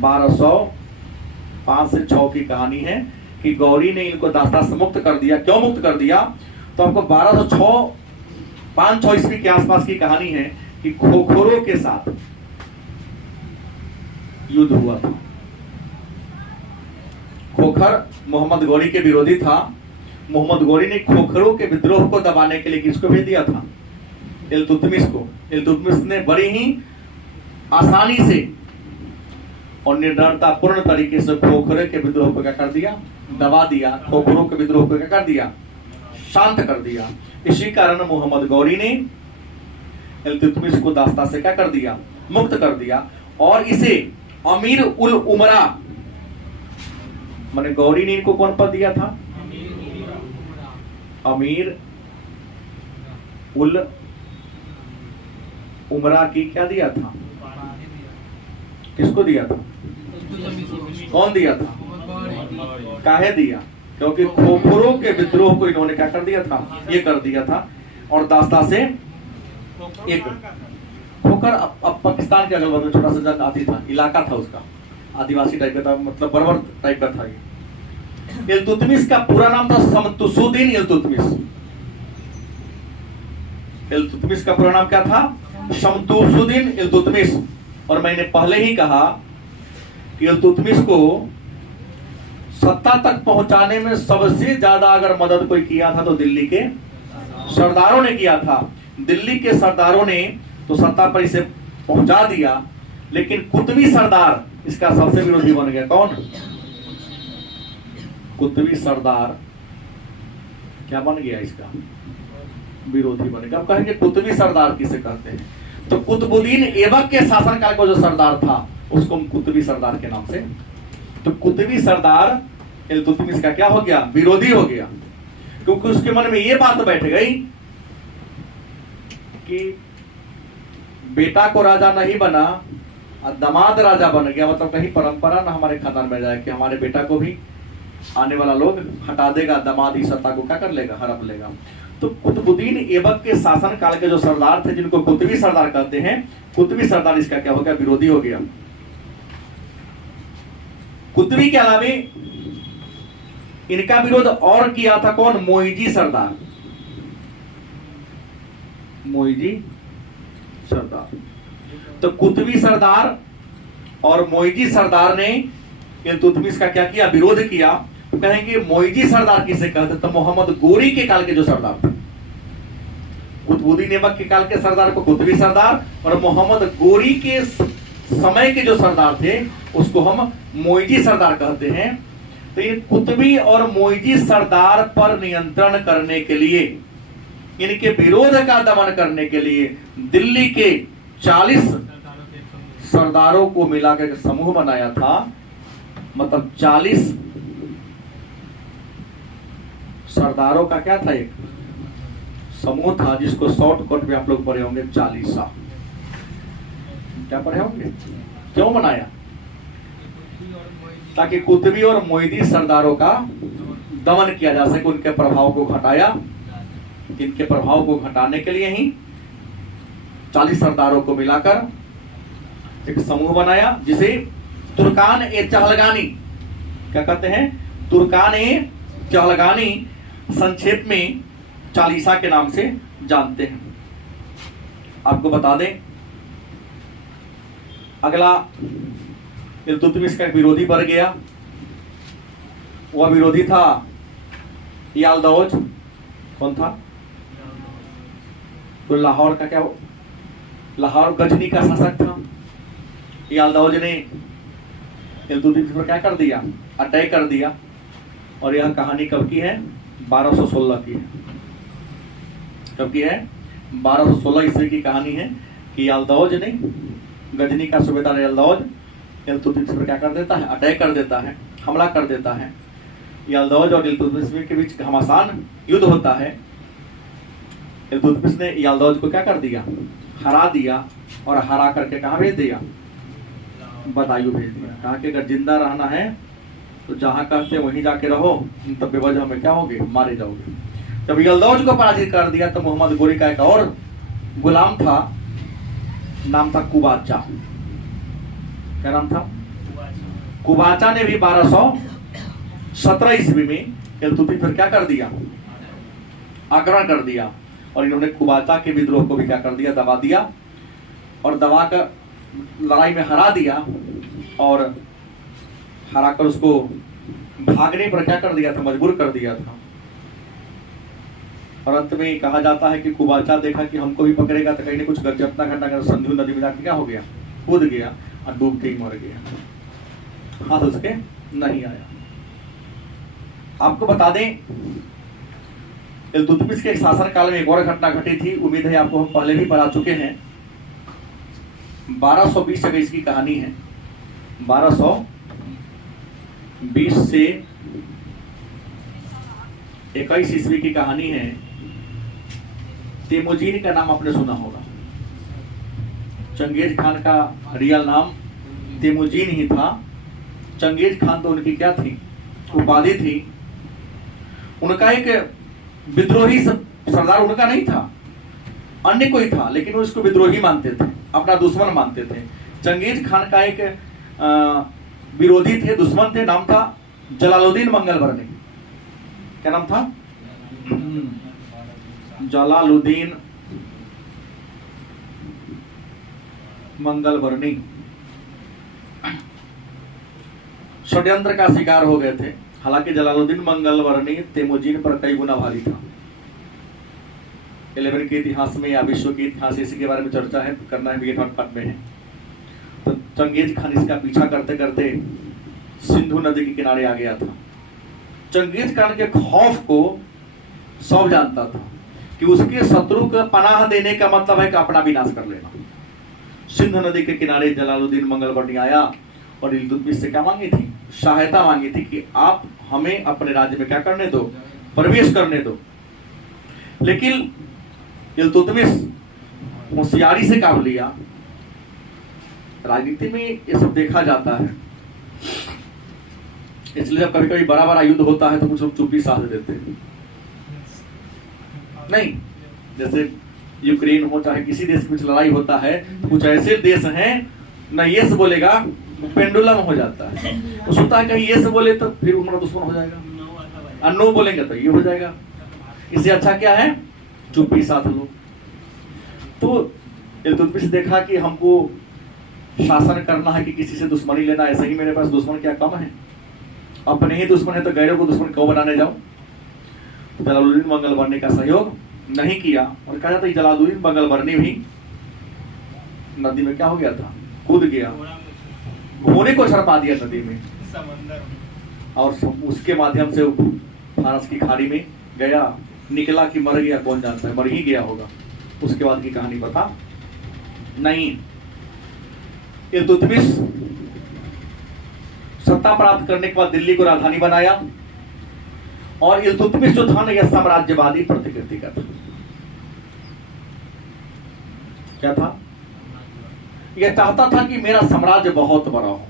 1205 से 6 की कहानी है कि गौरी ने इनको दास्ता से मुक्त कर दिया। क्यों मुक्त कर दिया? तो आपको 1205-6 ईस्वी के आसपास की कहानी है कि खोखरों के साथ युद्ध हुआ था। खोखर मोहम्मद गौरी के विरोधी था। मोहम्मद गौरी ने खोखरों के विद्रोह को दबाने के लिए किसको भेज दिया था? इल्तुतमिश को। इल्तुतमिश ने बड़ी ही आसानी से और निर्दयतापूर्ण तरीके से खोखरे के विद्रोह को क्या कर दिया? दबा दिया। खोखरों के विद्रोह को क्या कर दिया? शांत कर दिया। इसी कारण मोहम्मद गौरी ने इल्तुतमिश को दास्ता से क्या कर दिया, मुक्त कर दिया, और इसे अमीर उल उमरा, माने गौरी ने इनको कौन पद दिया था, अमीर उल उमरा की क्या दिया था, किसको दिया था, कौन दिया था, काहे दिया, क्योंकि खोखरों के विद्रोह को इन्होंने क्या कर दिया था, ये कर दिया था। और दास्ता से एक खोखर अब पाकिस्तान के अगल बगल छोटा सा जाति था, इलाका था उसका, आदिवासी टाइप का था, मतलब बर्बर टाइप का था ये। इल्तुतमिश का पूरा नाम था शमसुद्दीन इल्तुतमिश। इल्तुतमिश का पूरा नाम क्या था, शमसुद्दीन इल्तुतमिश। और मैंने पहले ही कहा कि इल्तुतमिश को सत्ता तक पहुंचाने में सबसे ज्यादा अगर मदद कोई किया था तो दिल्ली के सरदारों ने किया था। दिल्ली के सरदारों ने तो सत्ता पर इसे पहुंचा दिया, लेकिन कुतबी सरदार इसका सबसे विरोधी बन गया। कौन, कुतबी सरदार क्या बन गया, इसका विरोधी बन गया। अब कहेंगे कुतबी सरदार किसे कहते हैं, तो कुतुबुद्दीन ऐबक के शासनकाल का जो सरदार था उसको हम कुतबी सरदार के नाम से, तो कुतबी सरदार इल्तुतमिश का क्या हो गया, विरोधी हो गया, क्योंकि उसके मन में ये बात बैठ गई कि बेटा को राजा नहीं बना और दामाद राजा बन गया, मतलब कहीं परंपरा ना हमारे खानदान में जाए कि हमारे बेटा को भी आने वाला लोग हटा देगा, दामाद ही सत्ता को क्या कर लेगा, हड़प लेगा। तो कुतुबुद्दीन ऐबक के शासन काल के जो सरदार थे जिनको कुतबी सरदार कहते हैं, कुतबी सरदार इसका क्या हो गया, विरोधी हो गया। कुतबी के अलावे इनका विरोध और किया था कौन, मोइजी सरदार, मोइजी सरदार। तो कुतबी सरदार और मोइजी सरदार ने इल्तुतमिश का क्या किया, विरोध किया। तो कहेंगे मोइजी सरदार किसे कहते, तो मोहम्मद गोरी के काल के जो सरदार थे, कुतुबुद्दीन ऐबक के काल के सरदार को कुतबी सरदार, और मोहम्मद गोरी के समय के जो सरदार थे उसको हम मोइजी सरदार कहते हैं। तो इन कुतबी और मोइजी सरदार पर नियंत्रण करने के लिए, इनके विरोध का दमन करने के लिए दिल्ली के 40 सरदारों को मिलाकर एक समूह बनाया था। मतलब 40 सरदारों का क्या था, एक समूह था, जिसको शॉर्टकट में आप लोग पढ़े होंगे 40। क्या पढ़े होंगे, क्यों बनाया, ताकि कुतबी और मोइजी सरदारों का दमन किया जा सके, उनके प्रभाव को घटाया। इनके प्रभाव को घटाने के लिए ही 40 सरदारों को मिलाकर एक समूह बनाया, जिसे तुर्कान ए चहलगानी क्या कहते हैं, तुर्कान ए चहलगानी संक्षेप में 40 के नाम से जानते हैं। आपको बता दें, अगला इल्तुतमिश का एक विरोधी बढ़ गया। वह विरोधी था यालदौज। कौन था, तो लाहौर का क्या, लाहौर गजनी का शासक था। यालदौज ने इल्तुतमिश पर क्या कर दिया, अटैक कर दिया। और यह कहानी कब की है, 1216 की है। कब की है, 1216 ईस्वी की कहानी है कि यालदौज ने, गजनी का सूबेदार यालदौज इल्तुतमिश पर क्या कर देता है, अटैक कर देता है, हमला कर देता है। यालदौज और इल्तुतमिश के बीच घमासान युद्ध होता है। इल्तुतमिश ने यालदौज को क्या कर दिया, हरा दिया, और हरा करके कहाँ भेज दिया, बदायूं भेज दिया। कहा कि अगर जिंदा रहना है तो जहां कहते वहीं जाके रहो, तब बेवजह में क्या होगे, मारे जाओगे। जब यालदौज को पराजित कर दिया तो मोहम्मद गोरी का एक और गुलाम था, नाम था कुबाचा। क्या नाम था, कुबाचा ने भी 1217 ईस्वी में इल्तुतमिश पर क्या कर दिया, आक्रमण कर दिया। और इन्होंने कुबाचा के विद्रोह को भी क्या कर दिया, दबा दिया, और दबा कर लड़ाई में हरा दिया, और हराकर उसको भागने पर क्या कर दिया था, मजबूर कर दिया था। और अंत में कहा जाता है कि कुबाचा देखा कि हमको भी पकड़ेगा तो कहीं ने कुछ अपना घंटा कर संधु नदी में जाकर क्या हो गया, कूद गया और डूब के ही मर गया, हाथ उसके नहीं आया। आपको बता दें इल्तुतमिश के शासन काल में एक और घटना घटी थी, उम्मीद है आपको हम पहले भी पढ़ा चुके हैं। 1220 से इसकी कहानी है। 1220 से 21 ईस्वी की कहानी है। तेमुजीन का नाम आपने सुना होगा। चंगेज खान का रियल नाम तेमुजीन ही था। चंगेज खान तो उनकी क्या थी, उपाधि थी। उनका एक विद्रोही सरदार उनका नहीं था, अन्य कोई था, लेकिन वो इसको विद्रोही मानते थे, अपना दुश्मन मानते थे। चंगेज खान का एक विरोधी थे, दुश्मन थे, नाम था जलालुद्दीन मंगलवर्णी। क्या नाम था? जलालुद्दीन मंगलवर्णी। षड्यंत्र का शिकार हो गए थे। हालांकि जलालुद्दीन मंगलवर्णी तेमुजीन पर कई गुना भारी था। 11 के इतिहास में या विश्व के इतिहास इसी के बारे में चर्चा है, तो करना है भी पार्ट में है। तो चंगेज खान इसका पीछा करते करते सिंधु नदी के किनारे आ गया था। चंगेज खान के खौफ को सब जानता था कि उसके शत्रु को पनाह देने का मतलब है कि अपना विनाश कर लेना। सिंधु नदी के किनारे जलालुद्दीन मंगलवर्णी आया और इल्तुतमिश से क्या मांगी थी? सहायता मांगी थी कि आप हमें अपने राज्य में क्या करने दो, प्रवेश करने दो। लेकिन इल्तुतमिश होशियारी से काम लिया। राजनीति में ये सब देखा जाता है, इसलिए जब कभी कभी बड़ा बड़ा युद्ध होता है तो कुछ लोग चुप्पी साध देते हैं। नहीं, जैसे यूक्रेन हो चाहे किसी देश में लड़ाई होता है तो कुछ ऐसे देश हैं ना यस बोलेगा पेंडुलम हो जाता है। तो सोचता है कहीं यस बोले तो फिर उनका दुश्मन हो जाएगा, और नो बोलेंगे तो ये हो जाएगा। इससे अच्छा क्या है, चुप्पी साध लो। तो इल्तुतमिश देखा कि हमको शासन करना है कि किसी से दुश्मनी लेना, ऐसे ही मेरे पास दुश्मन क्या कम है, अपने ही दुश्मन है तो गैरों को दुश्मन क्यों बनाने जाऊं। जलालुद्दीन मंगलवर्णी का सहयोग नहीं किया और कहा जाता है जलालुद्दीन मंगलवर्णी भी नदी में क्या हो गया था, कूद गया, घोड़े को छड़पा दिया नदी में समंदर में। और उसके माध्यम से फारस की खाड़ी में गया, निकला कि मर गया कौन जानता है, मर ही गया होगा। उसके बाद की कहानी पता नहीं। इल्तुतमिश सत्ता प्राप्त करने के बाद दिल्ली को राजधानी बनाया और इल्तुतमिश जो था ना यह साम्राज्यवादी प्रतिकृति का था। क्या था? यह चाहता था कि मेरा साम्राज्य बहुत बड़ा हो,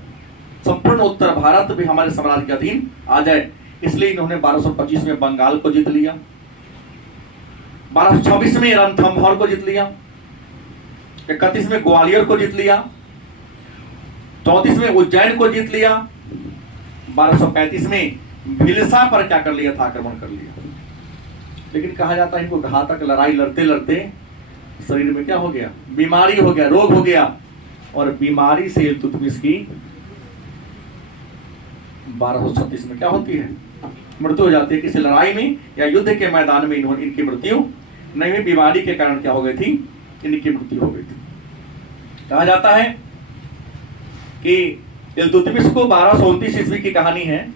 संपूर्ण उत्तर भारत भी हमारे साम्राज्य के अधीन आ जाए। इसलिए इन्होंने 1225 में बंगाल को जीत लिया, 1226 में रणथंभौर को जीत लिया, 31 में ग्वालियर को जीत लिया, 34 में उज्जैन को जीत लिया, 1235 में भिलसा पर क्या कर लिया था, आक्रमण कर लिया। लेकिन कहा जाता है इनको घातक लड़ाई लड़ते लड़ते शरीर में क्या हो गया, बीमारी हो गया, रोग हो गया, और बीमारी से इल्तुतमिश की 1236 में क्या होती है, मृत्यु हो जाती है। किसी लड़ाई में या युद्ध के मैदान में इनकी मृत्यु नहीं हुई, बीमारी के कारण क्या हो गई थी, इनकी मृत्यु हो गई थी। कहा जाता है कि इल्तुतमिश को 1229 ईस्वी की कहानी है।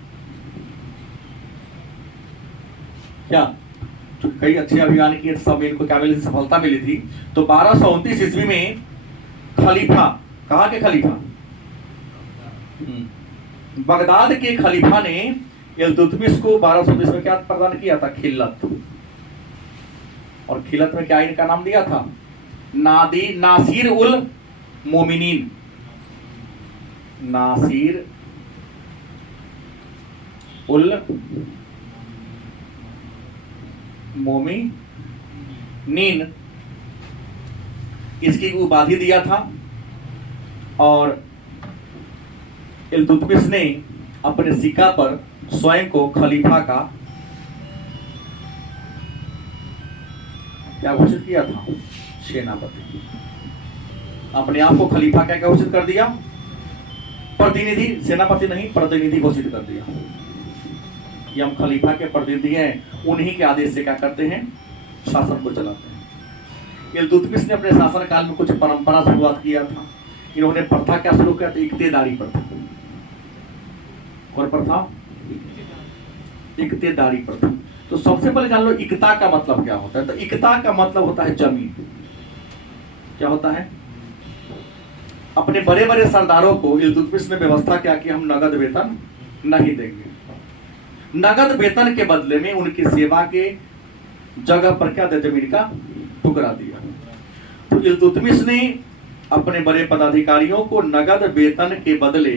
क्या कई अच्छे अभियान किए, सब इनको क्या मिली, सफलता मिली थी। तो 1229 ईस्वी में खलीफा, कहाँ के खलीफा, बगदाद के खलीफा ने इल्तुतमिश को 1229 में क्या प्रदान किया था, खिल्लत। और खिल्लत में क्या इनका नाम दिया था, नासिर उल मोमिनीन। नासिर उल मोमिनीन इसकी उपाधि दिया था। और इल्तुतमिश ने अपने सिक्का पर स्वयं को खलीफा का क्या घोषित किया था, सेनापति। अपने आप को खलीफा क्या घोषित कर दिया, प्रतिनिधि, सेनापति नहीं, प्रतिनिधि घोषित कर दिया। ये हम खलीफा के प्रतिनिधि हैं, उन्हीं के आदेश से क्या करते हैं, शासन को चलाते हैं। इल्तुतमिश ने अपने शासन काल में कुछ परंपरा शुरुआत किया था। इन्होंने प्रथा क्या शुरू किया था, इक्तेदारी प्रथा। और प्रथा इक्तेदारी प्रथा, तो सबसे पहले जान लो इक्ता का मतलब क्या होता है। तो इक्ता का मतलब होता है जमीन। क्या होता है? अपने बड़े बड़े सरदारों को इल्तुतमिश ने व्यवस्था क्या कि हम नगद वेतन नहीं देंगे, नगद वेतन के बदले में उनकी सेवा के जगह पर क्या दिया? जमीन का टुकड़ा दिया। तो इल्तुतमिश ने अपने बड़े पदाधिकारियों को नगद वेतन के बदले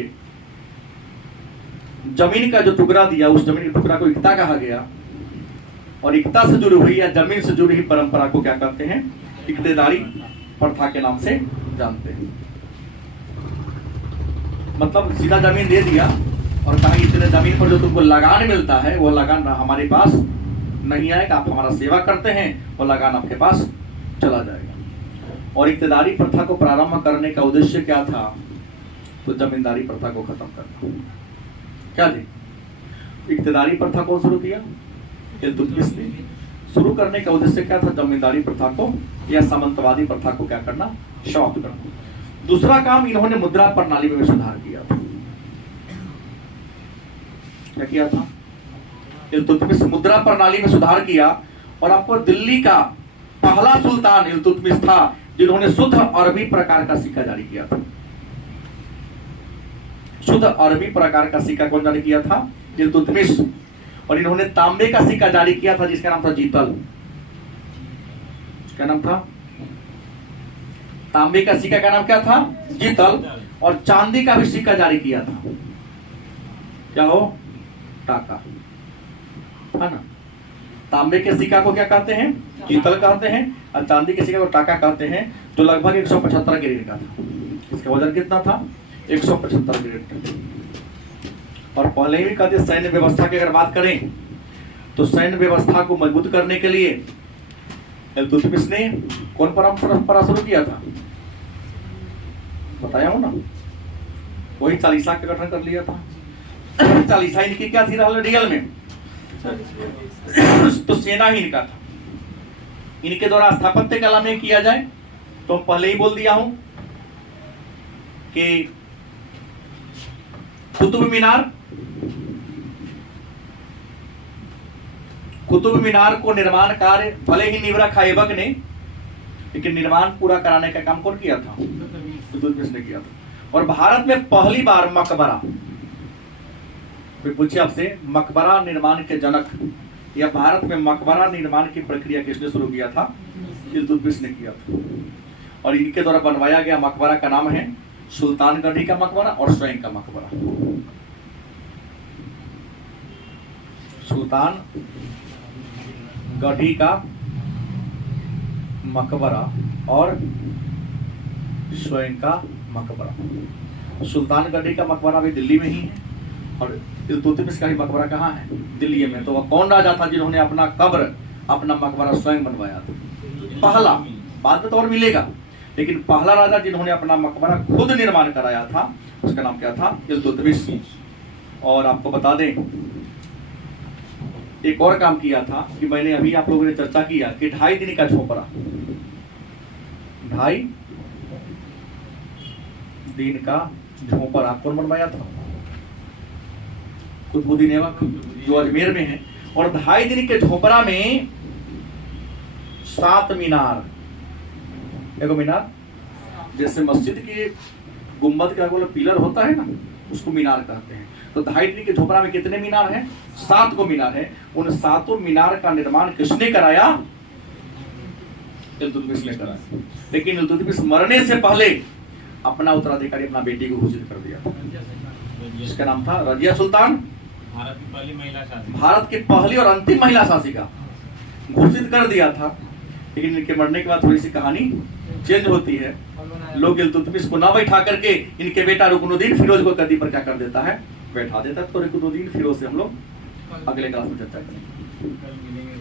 जमीन का जो टुकड़ा दिया, उस जमीन के टुकड़ा को इक्ता कहा गया। और इक्ता से जुड़ी हुई या जमीन से जुड़ी हुई परंपरा को क्या कहते हैं? इक्तेदारी प्रथा के नाम से जानते हैं। मतलब सीधा जमीन दे दिया और कहा इतने जमीन पर जो तुमको लगान मिलता है वो लगान हमारे पास नहीं आएगा, आप हमारा सेवा करते हैं वो लगान आपके पास चला जाएगा। और इक्तेदारी प्रथा को प्रारंभ करने का उद्देश्य क्या था? तो जमींदारी प्रथा को खत्म करना। क्या जी? इक्तेदारी प्रथा को शुरू किया इल्तुतमिश ने। शुरू करने का उद्देश्य क्या था? जमींदारी प्रथा को या सामंतवादी प्रथा को क्या करना? समाप्त करना। दूसरा काम इन्होंने मुद्रा प्रणाली में सुधार किया था। क्या किया था? इल्तुतमिश मुद्रा प्रणाली में सुधार किया। और आपको दिल्ली का पहला सुल्तान इल्तुतमिश था जिन्होंने शुद्ध अरबी प्रकार का सिक्का जारी किया था। शुद्ध अरबी प्रकार का सिक्का कौन जारी किया था? इल्तुतमिश। और इन्होंने तांबे का सिक्का जारी किया था जिसका नाम था जीतल। क्या नाम था? तांबे का सिक्का का नाम क्या था? जीतल। और चांदी का भी सिक्का जारी किया था। क्या हो? टाका, है ना? तांबे के सिक्का को क्या कहते हैं? जीतल कहते हैं। और चांदी के सिक्के को टाका कहते हैं, जो लगभग 175 ग्रेड का था। इसका वजन कितना था? 175 ग्रेड। और पहले ही कहते सैन्य व्यवस्था की अगर बात करें तो सैन्य व्यवस्था को मजबूत करने के लिए इल्तुतमिश ने कौन परंपरा शुरू किया था? बताया हूं ना, वही चालीसा का गठन कर लिया था। चालीसा इनकी क्या थी रियल में? तो सेना ही इनका था। इनके द्वारा स्थापत्य कला में किया जाए तो पहले ही बोल दिया हूं कि कुतुब मीनार को निर्माण कार्य भले ही निवरा खाइबक ने, लेकिन निर्माण पूरा कराने का काम कौन किया था? इल्तुतमिश ने किया था। और भारत में पहली बार मकबरा, पूछे आपसे मकबरा निर्माण के जनक या भारत में मकबरा निर्माण की प्रक्रिया किसने शुरू किया था? इल्तुतमिश ने किया था। और इनके द्वारा बनवाया गया मकबरा का नाम है सुल्तानगढ़ी का मकबरा और स्वयं का मकबरा। सुल्तान गढ़ी का मकबरा और स्वयं का मकबरा। सुल्तानगढ़ी का मकबरा भी दिल्ली में ही है और इल्तुतमिश का ही मकबरा कहाँ है? दिल्ली में। तो वह कौन राजा था जिन्होंने अपना कब्र, अपना मकबरा स्वयं बनवाया था? पहला, बाद में तो और मिलेगा, लेकिन पहला राजा जिन्होंने अपना मकबरा खुद निर्माण कराया था उसका नाम क्या था? इल्तुतमिश। और आपको बता दें एक और काम किया था कि मैंने अभी आप लोगों ने चर्चा किया कि 2.5 दिन का झोपड़ा, 2.5 दिन का झोपड़ा कौन बनवाया था? कुतुबुद्दीन ऐबक, जो अजमेर में है। और 2.5 दिन के झोपड़ा में 7 मीनार, देखो मीनार जैसे मस्जिद के गुम्बद का पिलर होता है ना, उसको मीनार कहते हैं। तो 2.5 दिन के झोपड़ा में कितने मीनार हैं? 7 को मीनार है। उन 7 मीनार का निर्माण किसने कराया? इल्तुतमिश ने कराया। लेकिन इल्तुतमिश मरने से पहले अपना उत्तराधिकारी अपना बेटी को घोषित कर दिया, जिसका नाम था रजिया सुल्तान। भारत की पहली महिला शासिका, भारत की पहली और अंतिम महिला शासिका घोषित कर दिया था। लेकिन इनके मरने के बाद थोड़ी सी कहानी चेंज होती है। लोग इल्तुतमिश को ना बैठा करके इनके बेटा रुकनुद्दीन फिरोज को गद्दी पर क्या कर देता है? बैठा देता है। तो रुकनुद्दीन फिरोज से हम लोग अगले क्लास में चर्चा करेंगे।